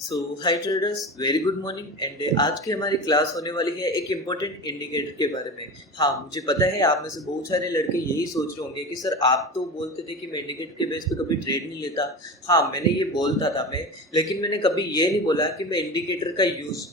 So hi traders, very good morning. And आज की हमारी क्लास होने वाली है एक इम्पोर्टेंट इंडिकेटर के बारे में। हाँ, मुझे पता है आप में से बहुत सारे लड़के यही सोच रहे होंगे कि सर आप तो बोलते थे कि मैं इंडिकेटर के बेस पे कभी ट्रेड नहीं लेता। हाँ, मैंने ये बोलता था मैं, लेकिन मैंने कभी ये नहीं बोला कि मैं इंडिकेटर का यूज़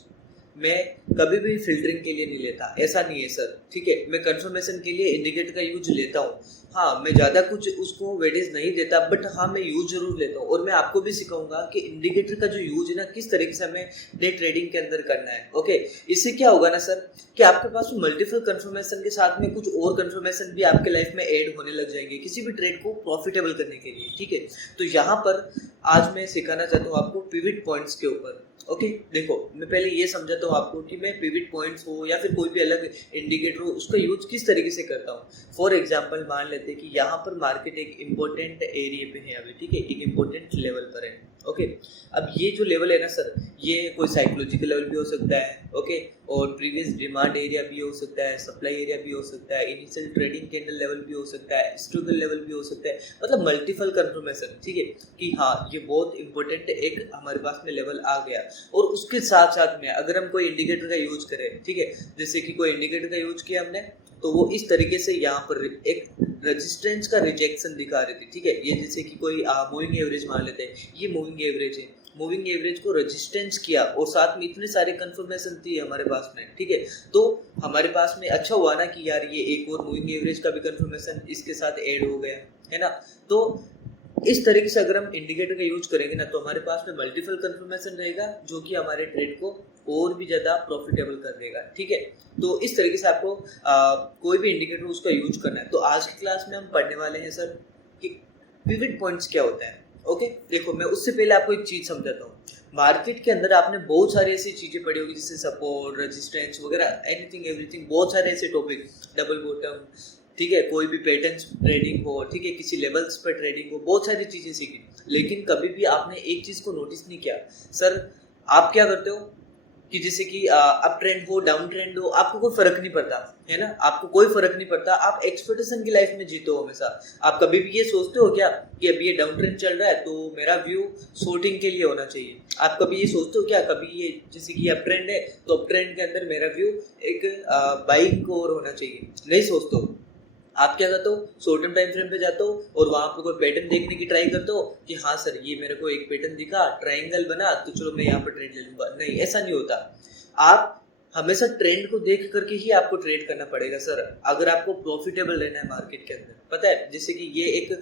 मैं कभी भी फिल्टरिंग के लिए नहीं लेता। ऐसा नहीं है सर, ठीक है। मैं कंफर्मेशन के लिए इंडिकेटर का यूज लेता हूँ। हाँ, मैं ज़्यादा कुछ उसको वेटेज नहीं देता, बट हाँ मैं यूज जरूर लेता हूँ। और मैं आपको भी सिखाऊंगा कि इंडिकेटर का जो यूज है ना, किस तरीके से हमें डे ट्रेडिंग के अंदर करना है। ओके, इससे क्या होगा ना सर, कि आपके पास मल्टीपल कंफर्मेशन के साथ में कुछ और कंफर्मेशन भी आपके लाइफ में ऐड होने लग जाएंगे किसी भी ट्रेड को प्रॉफिटेबल करने के लिए, ठीक है। तो यहाँ पर आज मैं सिखाना चाहता हूँ आपको पिविट पॉइंट्स के ऊपर। ओके, देखो मैं पहले ये समझाता हूँ आपको कि मैं पिविट पॉइंट्स हो या फिर कोई भी अलग इंडिकेटर हो, उसका यूज किस तरीके से करता हूँ। फॉर एग्जांपल मान लेते हैं कि यहाँ पर मार्केट एक इम्पोर्टेंट एरिया पे है अभी, ठीक है, एक इम्पोर्टेंट लेवल पर है। ओके, अब ये जो लेवल है ना सर, ये कोई साइकोलॉजिकल लेवल भी हो सकता है, ओके, और प्रीवियस डिमांड एरिया भी हो सकता है, सप्लाई एरिया भी हो सकता है, इनिशियल ट्रेडिंग कैंडल लेवल भी हो सकता है, हिस्टोरिकल लेवल भी हो सकता है, मतलब मल्टीपल कंफर्मेशन, ठीक है, कि हाँ ये बहुत इंपॉर्टेंट एक हमारे पास में लेवल आ गया। और उसके साथ साथ में अगर हम कोई इंडिकेटर का यूज करें, ठीक है, जैसे कि कोई इंडिकेटर का यूज किया हमने, तो वो इस तरीके से यहाँ पर एक रेजिस्टेंस का रिजेक्शन दिखा रही थी, ठीक है। ये जैसे कि कोई मूविंग एवरेज मान लेते हैं, ये मूविंग एवरेज है, मूविंग एवरेज को रेजिस्टेंस किया और साथ में इतने सारे कंफर्मेशन थी हमारे पास में, ठीक है। तो हमारे पास में अच्छा हुआ ना कि यार ये एक और मूविंग एवरेज का भी कंफर्मेशन इसके साथ ऐड हो गया, है ना। तो इस तरीके से अगर हम इंडिकेटर का यूज करेंगे ना, तो हमारे पास में मल्टीपल कंफर्मेशन रहेगा जो कि हमारे ट्रेड को और भी ज़्यादा प्रॉफिटेबल कर देगा, ठीक है। तो इस तरीके से आपको कोई भी इंडिकेटर उसका यूज करना है। तो आज की क्लास में हम पढ़ने वाले हैं सर कि पिवट पॉइंट्स क्या होता है। ओके, देखो मैं उससे पहले आपको एक चीज़ समझाता हूँ। मार्केट के अंदर आपने बहुत सारी ऐसी चीज़ें पढ़ी होगी जैसे सपोर्ट, रेजिस्टेंस वगैरह, एनीथिंग एवरीथिंग, बहुत सारे ऐसे टॉपिक, डबल बॉटम, ठीक है, कोई भी पैटर्न ट्रेडिंग हो, ठीक है, किसी लेवल्स पर ट्रेडिंग हो, बहुत सारी चीज़ें सीखी। लेकिन कभी भी आपने एक चीज़ को नोटिस नहीं किया सर, आप क्या करते हो कि जैसे कि अप ट्रेंड हो, डाउन ट्रेंड हो, आपको कोई फर्क नहीं पड़ता, है ना, आपको कोई फर्क नहीं पड़ता। आप एक्सपेक्टेशन की लाइफ में जीते हो हमेशा। आप कभी भी ये सोचते हो क्या कि अभी ये डाउन ट्रेंड चल रहा है तो मेरा व्यू शॉर्टिंग के लिए होना चाहिए? आप कभी ये सोचते हो क्या, कभी ये जैसे कि अप ट्रेंड है तो अप ट्रेंड के अंदर मेरा व्यू एक बाइंग को और होना चाहिए? नहीं सोचते हो। आप क्या करते हो, शॉर्ट टर्म टाइम फ्रेम पे जाते हो और वहां पर कोई पैटर्न देखने की ट्राई करते हो कि हाँ सर ये मेरे को एक पैटर्न दिखा, ट्रायंगल बना, तो चलो मैं यहाँ पर ट्रेड ले लूंगा। नहीं, ऐसा नहीं होता। आप हमेशा ट्रेंड को देख करके ही आपको ट्रेड करना पड़ेगा सर, अगर आपको प्रॉफिटेबल रहना है मार्केट के अंदर। पता है, जैसे कि ये एक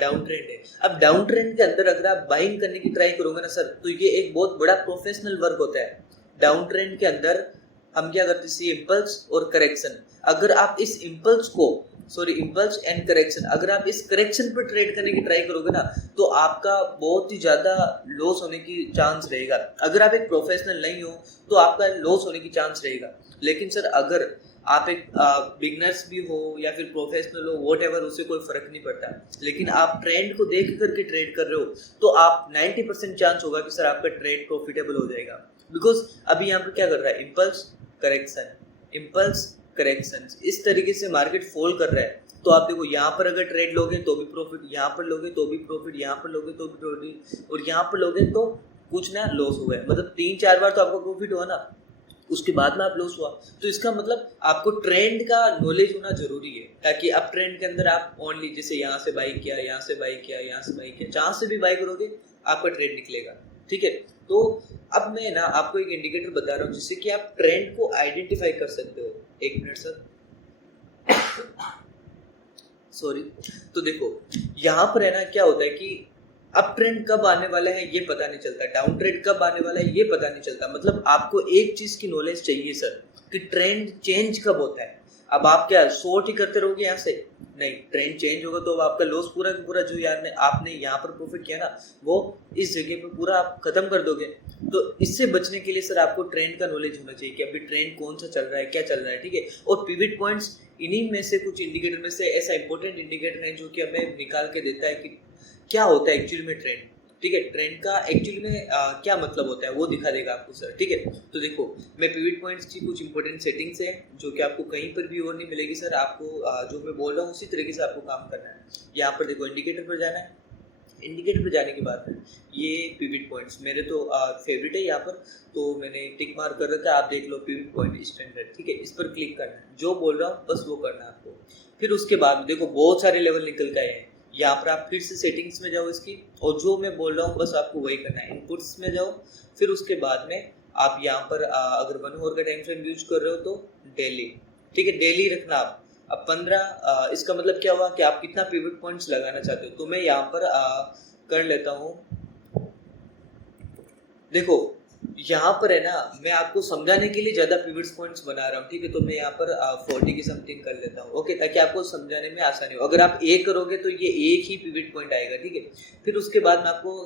डाउन ट्रेंड है, अब डाउन ट्रेंड के अंदर अगर आप बाइंग करने की ट्राई करोगे ना सर, तो ये एक बहुत बड़ा प्रोफेशनल वर्क होता है। डाउन ट्रेंड के अंदर हम क्या करते हैं, इम्पल्स और करेक्शन। अगर आप इस इम्पल्स को, सॉरी, इम्पल्स एंड करेक्शन, अगर आप इस करेक्शन पर ट्रेड करने की ट्राई करोगे ना, तो आपका बहुत ही ज़्यादा लॉस होने की चांस रहेगा। अगर आप एक प्रोफेशनल नहीं हो तो आपका लॉस होने की चांस रहेगा। लेकिन सर अगर आप एक बिगनर्स भी हो या फिर प्रोफेशनल हो, वॉट एवर, उससे कोई फर्क नहीं पड़ता, लेकिन आप ट्रेंड को देख करके ट्रेड कर रहे हो, तो आप 90% चांस होगा कि सर आपका ट्रेड प्रॉफिटेबल हो जाएगा। बिकॉज अभी यहाँ पर क्या कर रहा है, इम्पल्स करेक्शन, इम्पल्स करेक्शन, इस तरीके से मार्केट फॉल कर रहा है। तो आप देखो, यहाँ पर अगर ट्रेड लोगे तो भी प्रॉफिट, यहाँ पर लोगे तो भी प्रॉफिट, यहाँ पर लोगे तो भी प्रॉफिट, और यहाँ पर लोगे तो कुछ ना लॉस हुआ है। मतलब 3-4 बार तो आपका प्रॉफिट हुआ ना, उसके बाद में आप लॉस हुआ। तो इसका मतलब आपको ट्रेंड का नॉलेज होना जरूरी है, ताकि अब ट्रेंड के अंदर आप ओनली जैसे यहाँ से बाई किया, यहाँ से बाई किया, यहाँ से बाई किया, जहाँ से भी बाई करोगे आपका ट्रेंड निकलेगा, ठीक है। तो अब मैं ना आपको एक इंडिकेटर बता रहा हूँ जिससे कि आप ट्रेंड को आइडेंटिफाई कर सकते हो। एक मिनट सर, सॉरी। तो देखो यहाँ पर है ना, क्या होता है कि अप ट्रेंड कब आने वाला है ये पता नहीं चलता, डाउन ट्रेंड कब आने वाला है ये पता नहीं चलता। मतलब आपको एक चीज की नॉलेज चाहिए सर कि ट्रेंड चेंज कब होता है। अब आप क्या शॉर्ट ही करते रहोगे यहाँ से? नहीं, ट्रेंड चेंज होगा तो आपका लॉस पूरा का पूरा जो यार ने आपने यहाँ पर प्रॉफिट किया ना, वो इस जगह पे पूरा आप खत्म कर दोगे। तो इससे बचने के लिए सर आपको ट्रेंड का नॉलेज होना चाहिए कि अभी ट्रेंड कौन सा चल रहा है, क्या चल रहा है, ठीक है। और पिवट पॉइंट्स इन्हीं में से, कुछ इंडिकेटर में से ऐसा इंपॉर्टेंट इंडिकेटर है जो कि हमें निकाल के देता है कि क्या होता है एक्चुअली में ट्रेंड, ठीक है। ट्रेंड का एक्चुअली में क्या मतलब होता है वो दिखा देगा आपको सर, ठीक है। तो देखो, मैं पिवट पॉइंट्स की कुछ इंपॉर्टेंट सेटिंग्स है जो कि आपको कहीं पर भी और नहीं मिलेगी सर। आपको जो मैं बोल रहा हूँ उसी तरीके से आपको काम करना है। यहाँ पर देखो, इंडिकेटर पर जाना है, इंडिकेटर पे जाने के बाद में ये पिवट पॉइंट्स मेरे तो फेवरेट है यहाँ पर, तो मैंने टिक मार्क कर रखा है, आप देख लो पिवट पॉइंट स्टैंडर्ड, ठीक है। इस पर क्लिक करना है, जो बोल रहा हूँ बस वो करना है आपको। फिर उसके बाद देखो बहुत सारे लेवल निकल के आए हैं, यहाँ पर आप फिर से सेटिंग्स में जाओ इसकी, और जो मैं बोल रहा हूँ बस आपको वही करना है। इनपुट्स में जाओ, फिर उसके बाद में आप यहाँ पर अगर 1 आवर का टाइम फ्रेम यूज कर रहे हो तो डेली, ठीक है, डेली रखना आप। अब 15 इसका मतलब क्या हुआ कि आप कितना पिवट पॉइंट्स लगाना चाहते हो। तो मैं यहाँ पर कर लेता हूँ, देखो यहाँ पर है ना, मैं आपको समझाने के लिए ज़्यादा पिवट पॉइंट्स बना रहा हूँ, ठीक है। तो मैं यहाँ पर 40 की समथिंग कर लेता हूँ, ओके, ताकि आपको समझाने में आसानी हो। अगर आप एक करोगे तो ये एक ही पिवट पॉइंट आएगा, ठीक है। फिर उसके बाद में आपको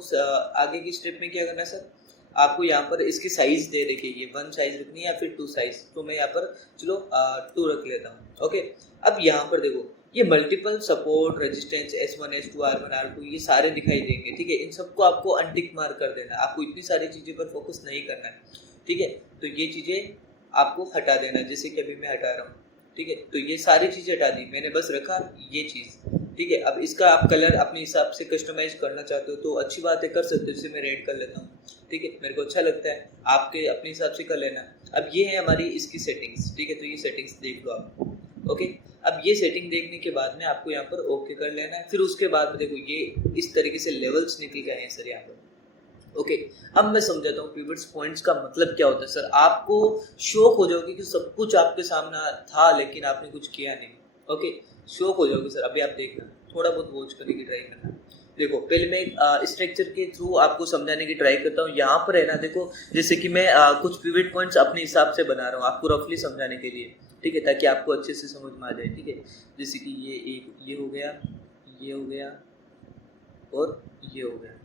आगे की स्टेप में क्या करना है सर, आपको यहाँ पर इसकी साइज दे रखी है, 1 साइज रखनी है या फिर 2 साइज, तो मैं यहाँ पर चलो 2 रख लेता हूँ, ओके। अब यहाँ पर देखो ये multiple support resistance S1 S2 R1 R2 ये सारे दिखाई देंगे, ठीक है। इन सबको आपको अनटिक मार्क कर देना है, आपको इतनी सारी चीज़ें पर फोकस नहीं करना है, ठीक है। तो ये चीज़ें आपको हटा देना है, जैसे कि अभी मैं हटा रहा हूँ, ठीक है। तो ये सारी चीज़ें हटा दी मैंने, बस रखा ये चीज़, ठीक है। अब इसका आप कलर अपने हिसाब से कस्टमाइज करना चाहते हो तो अच्छी बात है, कर सकते हो। जैसे मैं रेड कर लेता हूँ, ठीक है, मेरे को अच्छा लगता है, आपके अपने हिसाब से कर लेना। अब ये है हमारी इसकी सेटिंग्स, ठीक है। तो ये सेटिंग्स देख लो आप, ओके। अब ये सेटिंग देखने के बाद में आपको यहाँ पर ओके कर लेना है। फिर उसके बाद में देखो ये इस तरीके से लेवल्स निकल के आए हैं सर यहाँ पर, ओके। अब मैं समझाता हूँ पिवट पॉइंट्स का मतलब क्या होता है सर। आपको शौक हो जाओगे कि सब कुछ आपके सामने था लेकिन आपने कुछ किया नहीं, ओके। शौक हो जाओगे सर। अभी आप देखना, थोड़ा बहुत वॉच करने की ट्राई करना। देखो पहले मैं एक स्ट्रक्चर के थ्रू आपको समझाने की ट्राई करता हूँ। यहाँ पर है ना, देखो जैसे कि मैं कुछ पिवट पॉइंट्स अपने हिसाब से बना रहा हूँ आपको रफली समझाने के लिए, ठीक है, ताकि आपको अच्छे से समझ में आ जाए, ठीक है। जैसे कि ये हो गया, ये हो गया और ये हो गया,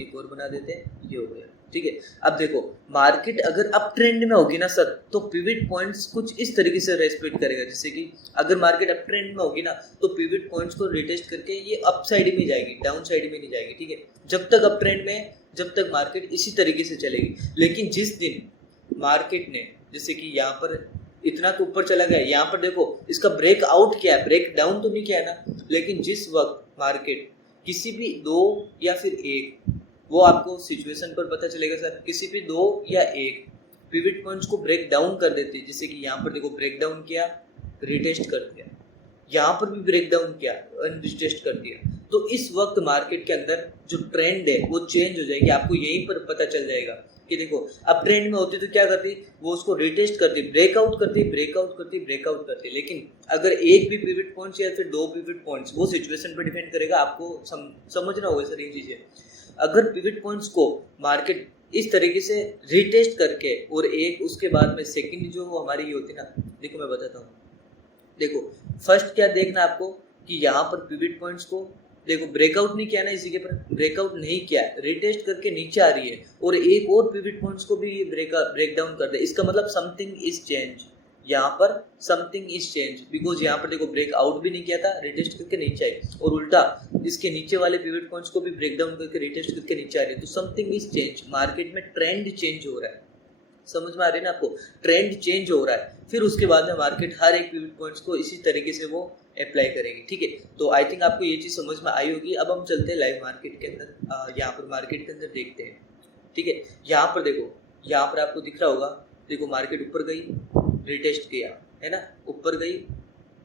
एक और बना देते हैं, ये हो गया, ठीक है। अब देखो मार्केट अगर अप ट्रेंड में होगी ना सर, तो पिवट पॉइंट्स कुछ इस तरीके से रेस्पेक्ट करेगा। जैसे कि अगर मार्केट अप ट्रेंड में होगी ना, तो पिवट पॉइंट्स को रिटेस्ट करके ये अप साइड में जाएगी, डाउन साइड में नहीं जाएगी, ठीक है। जब तक अप ट्रेंड में, जब तक मार्केट इसी तरीके से चलेगी। लेकिन जिस दिन मार्केट ने, जैसे कि यहाँ पर इतना तो ऊपर चला गया, यहाँ पर देखो इसका ब्रेक आउट किया है, ब्रेक डाउन तो नहीं किया ना। लेकिन जिस वक्त मार्केट किसी भी 2 या फिर 1, वो आपको सिचुएशन पर पता चलेगा सर, किसी भी 2 या 1 पिवट पॉइंट्स को ब्रेक डाउन कर देती है। जैसे कि यहाँ पर देखो ब्रेक डाउन किया, रिटेस्ट कर दिया, यहाँ पर भी ब्रेक डाउन किया, रिटेस्ट कर दिया, तो इस वक्त मार्केट के अंदर जो ट्रेंड है वो चेंज हो जाएगी। आपको यहीं पर पता चल जाएगा कि देखो अब ट्रेंड में होती तो क्या करती, वो उसको रिटेस्ट करती, ब्रेकआउट करती, ब्रेकआउट करती, ब्रेकआउट करती। लेकिन अगर एक भी पिवट पॉइंट्स या फिर 2 पिवट पॉइंट्स, वो सिचुएशन पर डिपेंड करेगा, आपको समझना होगा सर ये चीज़ें। अगर पिवट पॉइंट्स को मार्केट इस तरीके से रिटेस्ट करके और एक उसके बाद में सेकंड जो हमारी होती ना, देखो मैं बताता हूँ। देखो फर्स्ट क्या देखना आपको कि यहाँ पर पिवट पॉइंट्स को देखो ब्रेकआउट नहीं किया ना, इसी के पर ब्रेकआउट नहीं किया, रिटेस्ट करके नीचे आ रही है, और एक और पिवट पॉइंट्स को भी ब्रेक डाउन कर दे। इसका मतलब समथिंग इज चेंज, यहाँ पर समथिंग इज चेंज, बिकॉज यहाँ पर देखो ब्रेकआउट भी नहीं किया था, रिटेस्ट करके नीचे आई, और उल्टा इसके नीचे वाले पिवट पॉइंट्स को भी ब्रेक डाउन करके रिटेस्ट करके नीचे आ रही है। तो समथिंग इज चेंज, मार्केट में ट्रेंड चेंज हो रहा है। समझ में आ रही है ना आपको, ट्रेंड चेंज हो रहा है। फिर उसके बाद में मार्केट हर एक पिवट पॉइंट्स को इसी तरीके से वो अप्लाई करेगी, ठीक है। तो आई थिंक आपको ये चीज़ समझ में आई होगी। अब हम चलते हैं लाइव मार्केट के अंदर, यहाँ पर मार्केट के अंदर देखते हैं, ठीक है। यहाँ पर देखो, यहाँ पर आपको दिख रहा होगा, देखो मार्केट ऊपर गई, रिटेस्ट किया, है ना, ऊपर गई,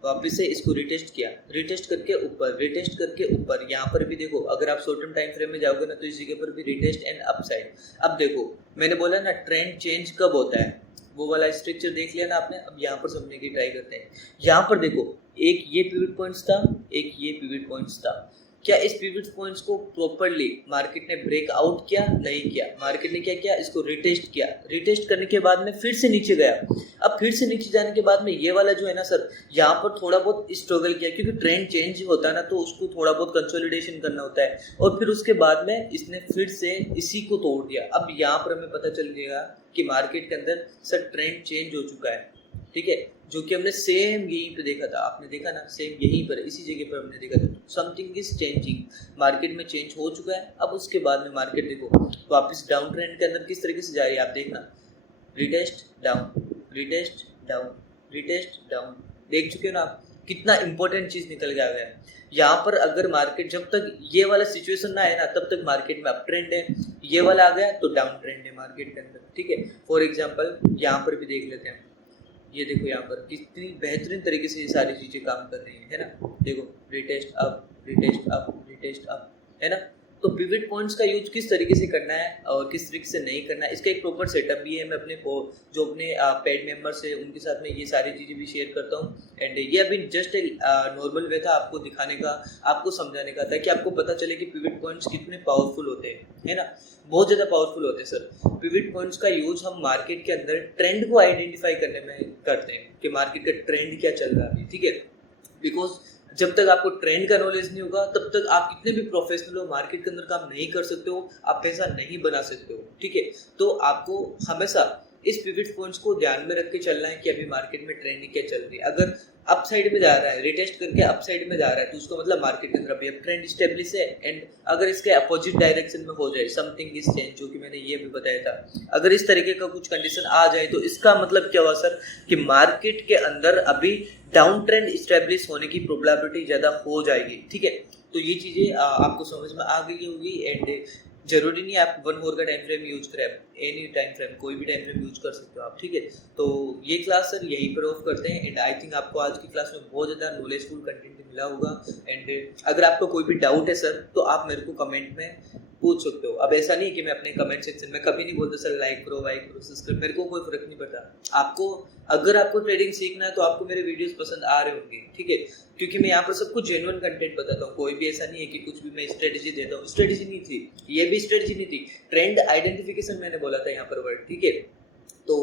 वापस से इसको रिटेस्ट किया, रिटेस्ट करके ऊपर, रिटेस्ट करके ऊपर। यहाँ पर भी देखो अगर आप शॉर्ट टर्म टाइम फ्रेम में जाओगे ना, तो इस जगह पर भी रिटेस्ट एंड अपसाइड। अब देखो मैंने बोला ना ट्रेंड चेंज कब होता है, वो वाला स्ट्रक्चर देख लिया ना आपने। अब यहाँ पर समझने की ट्राई करते हैं। यहाँ पर देखो एक ये पिवट पॉइंट्स था, एक ये पिवट पॉइंट्स था। क्या इस पिवट पॉइंट्स को प्रॉपरली मार्केट ने ब्रेक आउट किया? नहीं किया। मार्केट ने क्या किया, इसको रिटेस्ट किया, रिटेस्ट करने के बाद में फिर से नीचे गया। अब फिर से नीचे जाने के बाद में ये वाला जो है ना सर, यहाँ पर थोड़ा बहुत स्ट्रगल किया, क्योंकि ट्रेंड चेंज होता है ना, तो उसको थोड़ा बहुत कंसोलिडेशन करना होता है, और फिर उसके बाद में इसने फिर से इसी को तोड़ दिया। अब यहाँ पर हमें पता चल जाएगा कि मार्केट के अंदर सर ट्रेंड चेंज हो चुका है, ठीक है, जो कि हमने सेम यहीं पे देखा था। आपने देखा ना, सेम यहीं पर इसी जगह पर हमने देखा था। समथिंग इज चेंजिंग, मार्केट में चेंज हो चुका है। अब उसके बाद में मार्केट देखो वापस डाउन ट्रेंड के अंदर किस तरीके से जा रही है, आप देखना, retest down, retest down, retest down, देख चुके हो ना आप। कितना इंपॉर्टेंट चीज निकल के आ गया है। यहाँ पर अगर मार्केट जब तक ये वाला सिचुएशन ना है ना तब तक मार्केट में अप ट्रेंड है, ये वाला आ गया तो डाउन ट्रेंड है मार्केट के अंदर, ठीक है। फॉर एग्जाम्पल यहाँ पर भी देख लेते हैं, ये देखो यहाँ पर कितनी बेहतरीन तरीके से ये सारी चीजें काम कर रही है ना। देखो retest up, retest up, retest up, है ना। तो पिवट पॉइंट्स का यूज किस तरीके से करना है और किस तरीके से नहीं करना है, इसका एक प्रॉपर सेटअप भी है। मैं अपने जो अपने पेड मेंबर्स है उनके साथ में ये सारी चीज़ें भी शेयर करता हूँ। एंड ये अभी जस्ट एक नॉर्मल वे था आपको दिखाने का, आपको समझाने का, ताकि आपको पता चले कि पिवट पॉइंट्स कितने पावरफुल होते हैं, है ना। बहुत ज़्यादा पावरफुल होते हैं सर। पिवट पॉइंट्स का यूज हम मार्केट के अंदर ट्रेंड को आइडेंटिफाई करने में करते हैं कि मार्केट का ट्रेंड क्या चल रहा है, ठीक है। बिकॉज जब तक आपको ट्रेंड का नॉलेज नहीं होगा तब तक आप कितने भी प्रोफेशनल हो मार्केट के अंदर काम नहीं कर सकते हो, आप पैसा नहीं बना सकते हो, ठीक है। तो आपको हमेशा इस पिवट पॉइंट्स को ध्यान में रख के चलना है कि अभी मार्केट में ट्रेंड क्या चल रही है। अगर अप साइड में जा रहा है, रिटेस्ट करके अप साइड में जा रहा है, तो उसका मतलब मार्केट के अंदर अभी अब ट्रेंड स्टेब्लिश है। एंड अगर इसके अपोजिट डायरेक्शन में हो जाए, समथिंग इज चेंज, जो कि मैंने ये भी बताया था, अगर इस तरीके का कुछ कंडीशन आ जाए तो इसका मतलब क्या हुआ सर कि मार्केट के अंदर अभी डाउन ट्रेंड स्टेब्लिश होने की प्रोबेबिलिटी ज़्यादा हो जाएगी, ठीक है। तो ये चीज़ें आपको समझ में आ गई होगी। एंड जरूरी नहीं आप 1 आवर का टाइम फ्रेम यूज करें, एनी टाइम फ्रेम, कोई भी टाइम फ्रेम यूज कर सकते हो आप, ठीक है। तो ये क्लास सर यहीं पर ऑफ करते हैं। एंड आई थिंक आपको आज की क्लास में बहुत ज़्यादा नॉलेजफुल कंटेंट मिला होगा। एंड अगर आपको कोई भी डाउट है सर तो आप मेरे को कमेंट में पूछ सकते हो। अब ऐसा नहीं है कि मैं अपने कमेंट सेक्शन में कभी नहीं बोलता सर लाइक करो, वाइक करो, सब्सक्राइब, मेरे को कोई फर्क नहीं पड़ता। आपको अगर आपको ट्रेडिंग सीखना है तो आपको मेरे वीडियोस पसंद आ रहे होंगे, ठीक है, क्योंकि मैं यहाँ पर सबको जेन्युइन कंटेंट बताता हूँ। कोई भी ऐसा नहीं है कि कुछ भी मैं स्ट्रेटेजी देता हूँ, स्ट्रेटेजी नहीं थी, ये भी स्ट्रेटेजी नहीं थी, ट्रेंड आइडेंटिफिकेशन मैंने बोला था यहाँ पर वर्ड, ठीक है। तो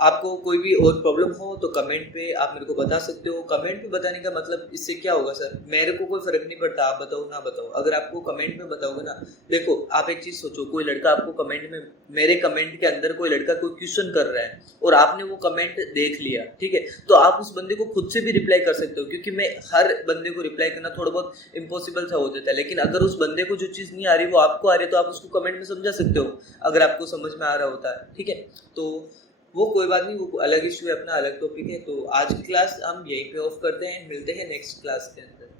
आपको कोई भी और प्रॉब्लम हो तो कमेंट पे आप मेरे को बता सकते हो। कमेंट पे बताने का मतलब इससे क्या होगा सर, मेरे को कोई फर्क नहीं पड़ता आप बताओ ना बताओ, अगर आपको कमेंट में बताओगे ना। देखो आप एक चीज सोचो, कोई लड़का आपको कमेंट में, मेरे कमेंट के अंदर कोई लड़का कोई क्वेश्चन कर रहा है और आपने वो कमेंट देख लिया, ठीक है, तो आप उस बंदे को खुद से भी रिप्लाई कर सकते हो, क्योंकि मैं हर बंदे को रिप्लाई करना थोड़ा बहुत इम्पॉसिबल सा हो जाता है। लेकिन अगर उस बंदे को जो चीज़ नहीं आ रही वो आपको आ रही है तो आप उसको कमेंट में समझा सकते हो, अगर आपको समझ में आ रहा होता है, ठीक है। तो वो कोई बात नहीं, वो अलग इशू है, अपना अलग टॉपिक है। तो आज की क्लास हम यहीं पे ऑफ करते हैं, मिलते हैं नेक्स्ट क्लास के अंदर।